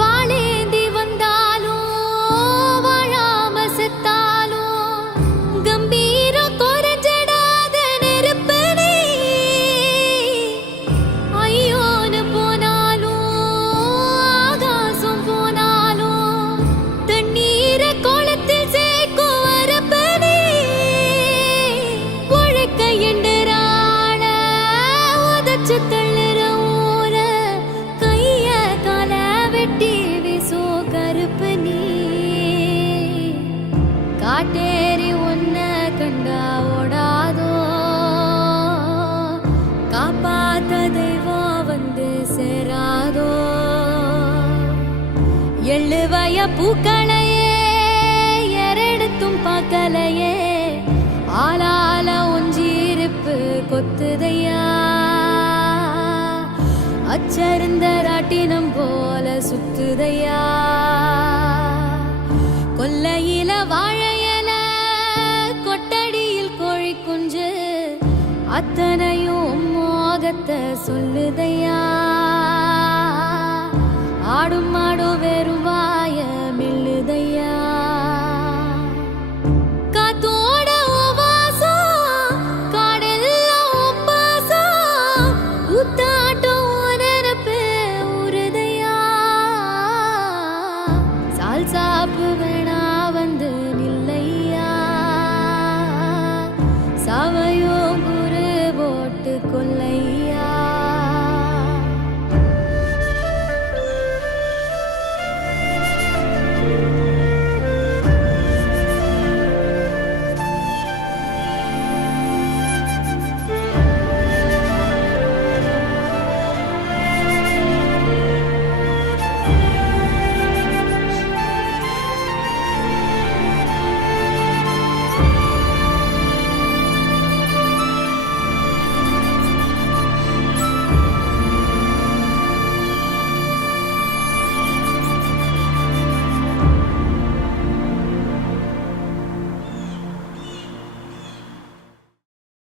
வாழேந்தி வந்தாலும் வாழாம செத்தாலும் கம்பீரம் குறைஞ்சிடாத நெருப்பு நீ. ஐயோன்னு போனாலும் ஆகாசம் போனாலும் தண்ணீரை குளத்தில் சேர்க்கும் வரப்பு நீ. உழைக்க எண்டுறாள உதச்சு தள்ளுற ஊர கைய கால வெட்டி வீசோ கருப்பு நீ. காட்டேரி ஒன்ன கண்டா ஓடாதோ காப்பாத்த தெய்வம் வந்து சேராதோ. எள்ளுவய பூக்களையே எரெடுத்தும் பார்க்கலையே ஆளால ஒஞ்சிருப்பு கொத்துதையா. அச்சருந்த ராட்டினம் போல சுத்துதையா. கொல்லையில வாழையல கொட்டடியில் கோழி குஞ்சு அத்தனையும் மோகத்தை சொல்லுதையா.